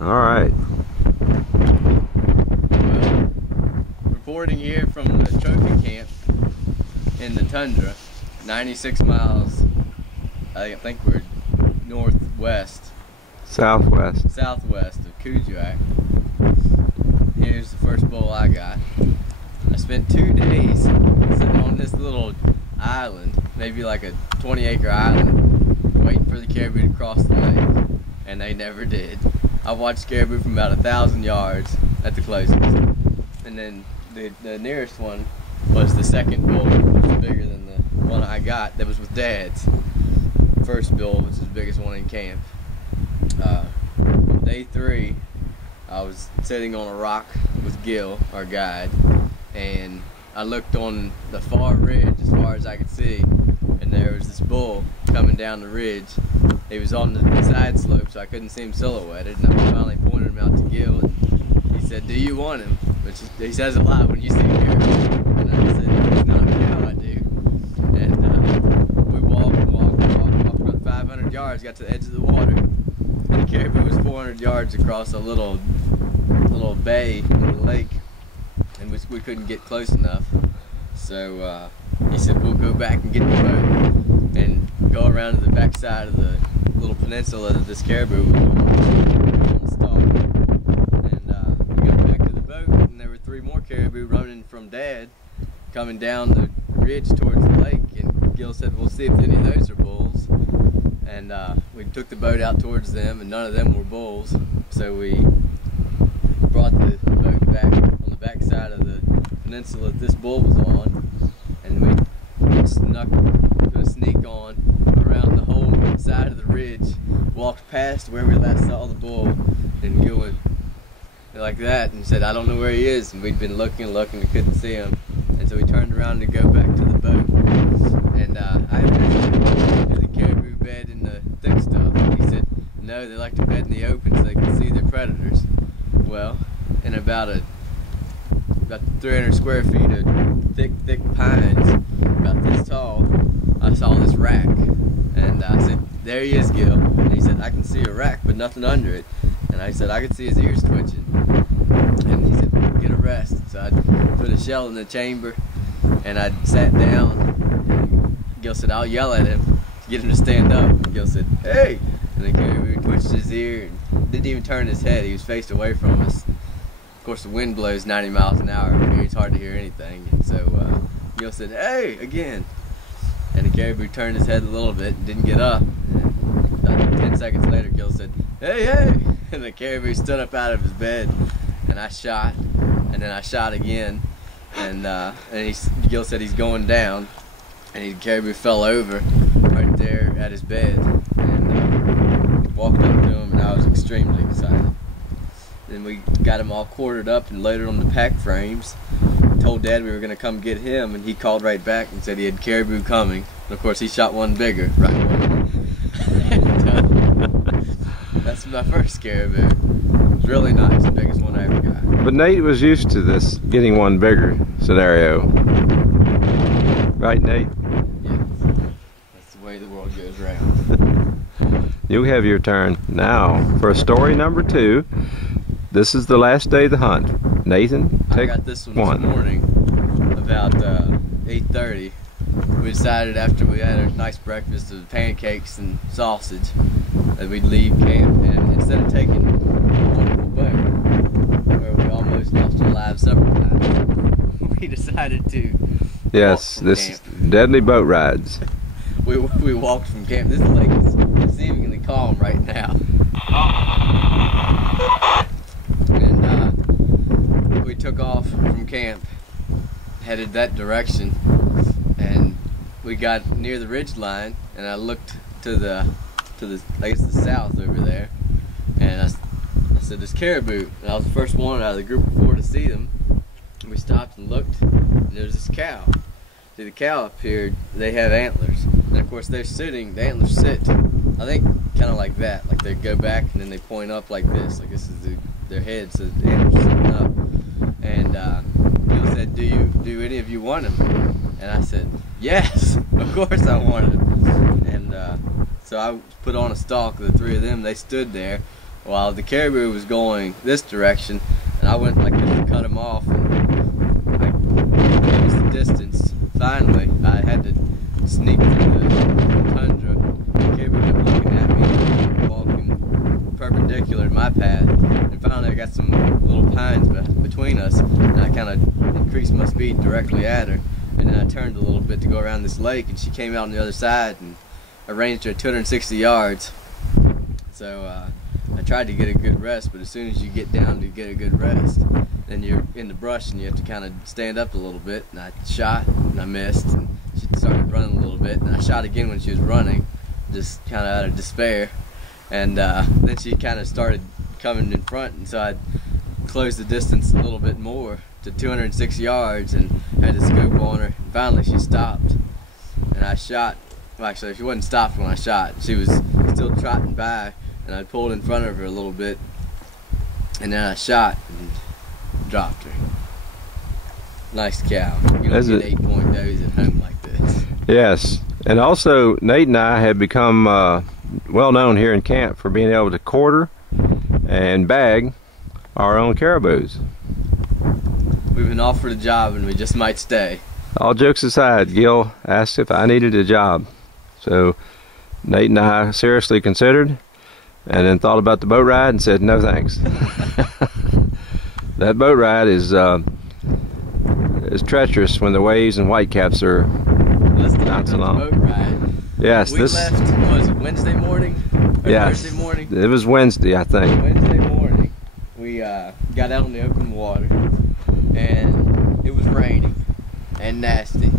All right. Well, reporting here from the trophy camp in the tundra, 96 miles, I think we're southwest of Kuujjuaq. Here's the first bull I got. I spent 2 days sitting on this little island, maybe like a 20-acre island, waiting for the caribou to cross the lake, and they never did. I watched caribou from about 1,000 yards at the closest, and then the nearest one was the second bull, which was bigger than the one I got that was with Dad's. First bull was the biggest one in camp. Day 3, I was sitting on a rock with Gil, our guide, and I looked on the far ridge as far as I could see, and there was this bull coming down the ridge. He was on the side slope, so I couldn't see him silhouetted, and I finally pointed him out to Gil, and he said, "Do you want him?" Which is, he says a lot when you see a caribou. And I said, "He's not a cow, I do." And we walked about 500 yards, got to the edge of the water, and the caribou was 400 yards across a little bay in the lake, and we couldn't get close enough. So he said, "We'll go back and get the boat and go around to the backside of the little peninsula that this caribou was on the stalk." And we got back to the boat, and there were 3 more caribou running from Dad, coming down the ridge towards the lake. And Gil said, "We'll see if any of those are bulls." And we took the boat out towards them, and none of them were bulls. So we brought the boat back on the backside of the peninsula that this bull was on, and we sneak on around the whole side of the ridge, walked past where we last saw the bull, and Gil went like that and said, "I don't know where he is." And we'd been looking and couldn't see him, and so we turned around to go back to the boat. And I asked him, "Do the caribou bed in the thick stuff?" And he said, "No, they like to bed in the open so they can see their predators." Well, in about 300 square feet of thick pines, about this tall, I saw this rack, and I said, "There he is, Gil." And he said, "I can see a rack, but nothing under it." And I said, "I could see his ears twitching." And he said, "Get a rest." So I put a shell in the chamber, and I sat down, and Gil said, "I'll yell at him to get him to stand up." And Gil said, "Hey!" And the caribou twitched his ear and didn't even turn his head. He was faced away from us. Of course, the wind blows 90 miles an hour up here. It's hard to hear anything. And so Gil said, "Hey!" again. And the caribou turned his head a little bit and didn't get up. And about 10 seconds later, Gil said, "Hey, hey!" And the caribou stood up out of his bed. And I shot. And then I shot again. And Gil said he's going down. And the caribou fell over right there at his bed. And walked up to him, and I was extremely excited. Then we got him all quartered up and loaded on the pack frames. Told Dad we were going to come get him, and he called right back and said he had caribou coming. And of course, he shot one bigger right away. That's my first caribou. It was really nice, the biggest one I ever got. But Nate was used to this getting one bigger scenario. Right, Nate? Yes. That's the way the world goes round. You have your turn now for story number 2. This is the last day of the hunt. Nathan, take I got this one this morning about 8:30. We decided after we had a nice breakfast of pancakes and sausage that we'd leave camp, and instead of taking a wonderful boat where we almost lost our lives several times, we decided to this deadly boat rides. We walked from camp. This lake is seemingly calm right now. And we took off from camp, headed that direction, and we got near the ridge line, and I looked to the I guess the south over there, and I said, "There's caribou." And I was the first one out of the group of 4 to see them. And we stopped and looked, and there's this cow. See, the cow up here, they have antlers, and of course they're sitting. The antlers sit, I think, kind of like that, like they go back and then they point up like this, like this is their head, so the antlers are sitting up. And Gil said, "Do any of you want him?" And I said, "Yes, of course I want him." And so I put on a stalk of the 3 of them. They stood there while the caribou was going this direction, and I went like this to cut him off, and I closed the distance. Finally, I had to sneak through the tundra. The caribou kept looking at me, walking perpendicular to my path, and finally I got some little pines between us, and I kind of increased my speed directly at her, and then I turned a little bit to go around this lake, and she came out on the other side, and I ranged her at 260 yards. So I tried to get a good rest, but as soon as you get down to get a good rest, then you're in the brush and you have to kind of stand up a little bit. And I shot and I missed, and she started running a little bit, and I shot again when she was running, just kind of out of despair. And then she kind of started coming in front, and so I closed the distance a little bit more to 206 yards and had to scope on her. And finally she stopped, and I shot. Well, actually, she wasn't stopped when I shot. She was still trotting by, and I pulled in front of her a little bit, and then I shot and dropped her. Nice cow. You don't get 8-point does at home like this. Yes, and also Nate and I have become well known here in camp for being able to quarter and bag our own caribous. We've been offered a job, and we just might stay. All jokes aside, Gil asked if I needed a job. So Nate and I seriously considered, and then thought about the boat ride and said no thanks. That boat ride is treacherous when the waves and whitecaps are not so long. Boat ride. Yes, we left, was it Wednesday morning? Or yes, Thursday morning? It was Wednesday, I think. Wednesday morning, we got out in the open water, and it was raining and nasty.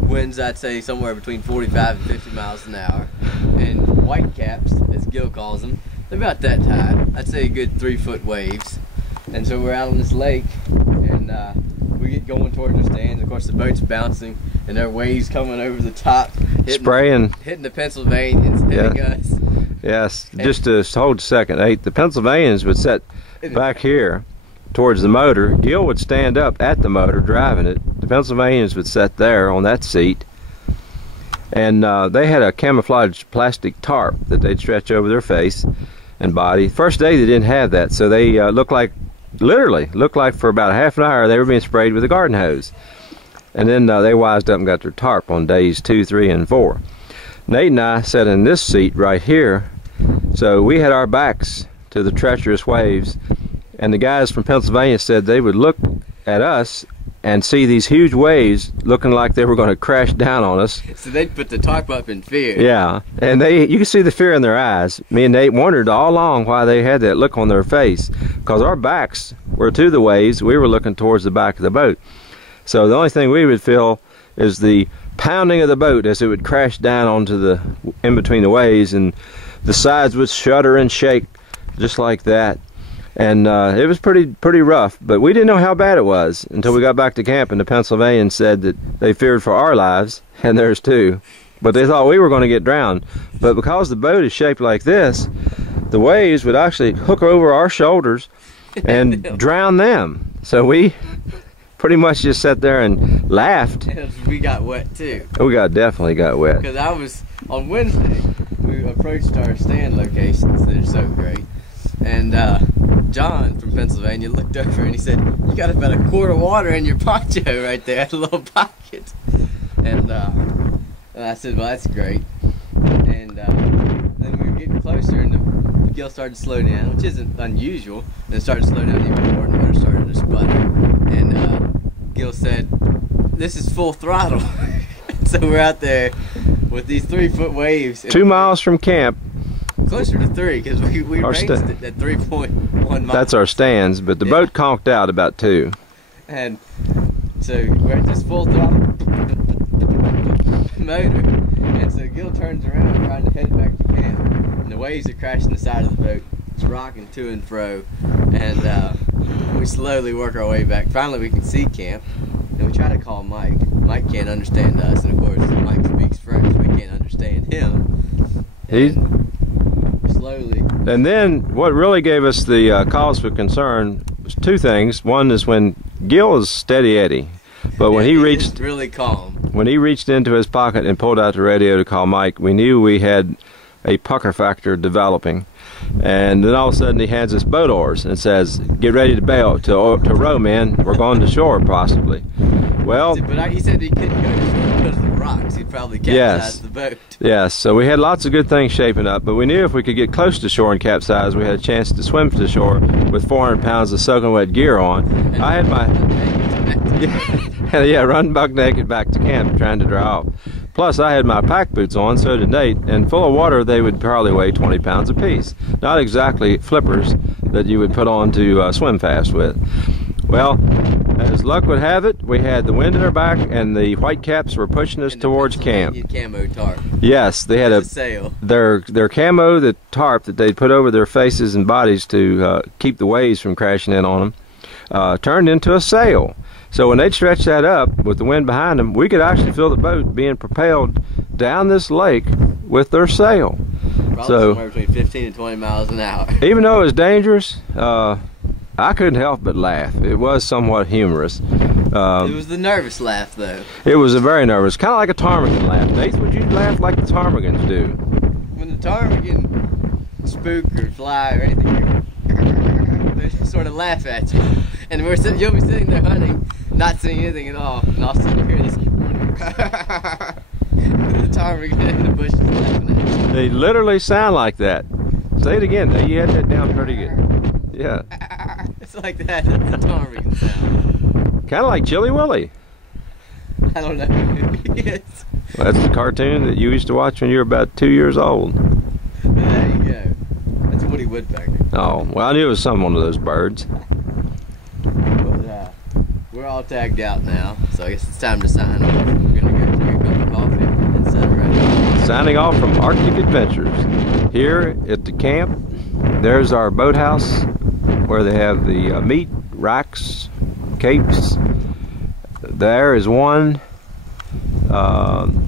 Winds, I'd say, somewhere between 45 and 50 miles an hour. And whitecaps, as Gil calls them, they're about that high. I'd say a good 3-foot waves. And so we're out on this lake, and we get going towards our stands. Of course, the boat's bouncing, and there are waves coming over the top, hitting the Pennsylvanians, hitting us. Yes, and just to hold a second, the Pennsylvanians would sit back here towards the motor. Gil would stand up at the motor driving it. The Pennsylvanians would sit there on that seat, and they had a camouflage plastic tarp that they'd stretch over their face and body. First day they didn't have that, so they literally looked like for about a half an hour they were being sprayed with a garden hose. And then they wised up and got their tarp on days 2, 3, and 4. Nate and I sat in this seat right here, so we had our backs to the treacherous waves. And the guys from Pennsylvania said they would look at us and see these huge waves looking like they were going to crash down on us. So they'd put the tarp up in fear. Yeah, and you could see the fear in their eyes. Me and Nate wondered all along why they had that look on their face, because our backs were to the waves. We were looking towards the back of the boat. So the only thing we would feel is the pounding of the boat as it would crash down onto in between the waves, and the sides would shudder and shake just like that. And it was pretty rough, but we didn't know how bad it was until we got back to camp, and the Pennsylvanians said that they feared for our lives, and theirs too, but they thought we were going to get drowned. But because the boat is shaped like this, the waves would actually hook over our shoulders and drown them. So we pretty much just sat there and laughed. We got wet too. We definitely got wet. Because on Wednesday, we approached our stand locations that are so great, and John from Pennsylvania looked over and he said, "You got about a quart of water in your poncho right there, a little pocket." And I said, "Well, that's great." And then we were getting closer, and Gil started to slow down, which isn't unusual. And it started to slow down even more, and the motor started to sputter. And Gil said, "This is full throttle." So we're out there with these 3-foot waves. 2 miles from camp. Closer to 3, because we ranged it at 3.1 miles. That's our stands, but the boat conked out about 2. And so we're at this full throttle motor, and so Gil turns around trying to head back to camp, and the waves are crashing the side of the boat. It's rocking to and fro, and we slowly work our way back. Finally we can see camp, and we try to call Mike. Mike can't understand us, and of course Mike speaks French. We can't understand him. Slowly. And then what really gave us the cause for concern was 2 things. One is when Gil is steady Eddie, but when he reached really calm. When he reached into his pocket and pulled out the radio to call Mike, we knew we had a pucker factor developing. And then all of a sudden he hands us boat oars and says, "Get ready to bail, to row, men. We're going to shore, possibly." Well, but he said he couldn't go to shore because of the rocks. He'd probably capsize the boat. Yes, so we had lots of good things shaping up, but we knew if we could get close to shore and capsize, we had a chance to swim to shore with 400 pounds of soaking wet gear on. And I had my run buck naked back to camp trying to dry off. Plus, I had my pack boots on, so did Nate, and full of water, they would probably weigh 20 pounds apiece. Not exactly flippers that you would put on to swim fast with. Well, as luck would have it, we had the wind in our back, and the Whitecaps were pushing us towards camp. Camo tarp. Yes, they had sail. Their camo, the tarp that they'd put over their faces and bodies to keep the waves from crashing in on them, turned into a sail. So when they'd stretch that up with the wind behind them, we could actually feel the boat being propelled down this lake with their sail. Probably somewhere between 15 and 20 miles an hour. Even though it was dangerous, I couldn't help but laugh. It was somewhat humorous. It was the nervous laugh, though. It was a very nervous, kind of like a ptarmigan laugh. Nate, would you laugh like the ptarmigans do? When the ptarmigan spook or fly or anything, they sort of laugh at you. And you'll be sitting there hunting, not seeing anything at all, and all of a sudden you hear this the ptarmigan in the bushes laughing at you. They literally sound like that. Say it again. You had that down pretty good. Yeah. It's like that. That's the ptarmigan sound. Kind of like Chilly Willy. I don't know who he is. Well, that's the cartoon that you used to watch when you were about 2 years old. There you go. That's Woody Woodpecker. Oh, well, I knew it was one of those birds. But we're all tagged out now, so I guess it's time to sign off. We're going to go drink a cup of coffee and set around. Signing off from Arctic Adventures. Here at the camp, there's our boathouse where they have the meat, racks, capes. There is one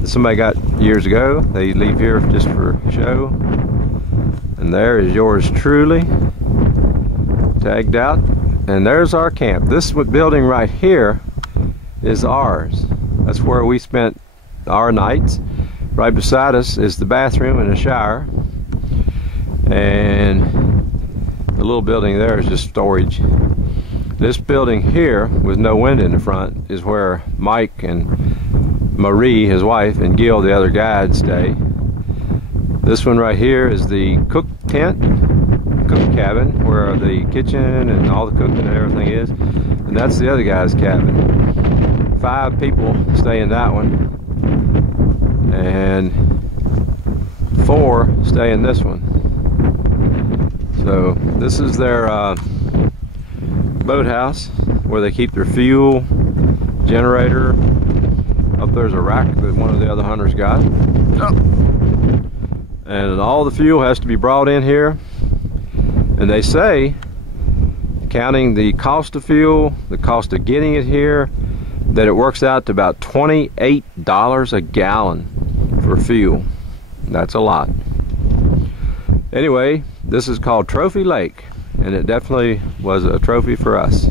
somebody got years ago. They leave here just for show. And there is yours truly, tagged out. And there's our camp. This building right here is ours. That's where we spent our nights. Right beside us is the bathroom and a shower. And the little building there is just storage. This building here, with no window in the front, is where Mike and Marie, his wife, and Gil, the other guide, stay. This one right here is the cook tent, cook cabin, where the kitchen and all the cooking and everything is. And that's the other guy's cabin. 5 people stay in that one. And 4 stay in this one. So this is their boathouse where they keep their fuel, generator. Up there's a rack that one of the other hunters got. And all the fuel has to be brought in here. And they say, counting the cost of fuel, the cost of getting it here, that it works out to about $28 a gallon for fuel. That's a lot. Anyway, this is called Trophy Lake, and it definitely was a trophy for us.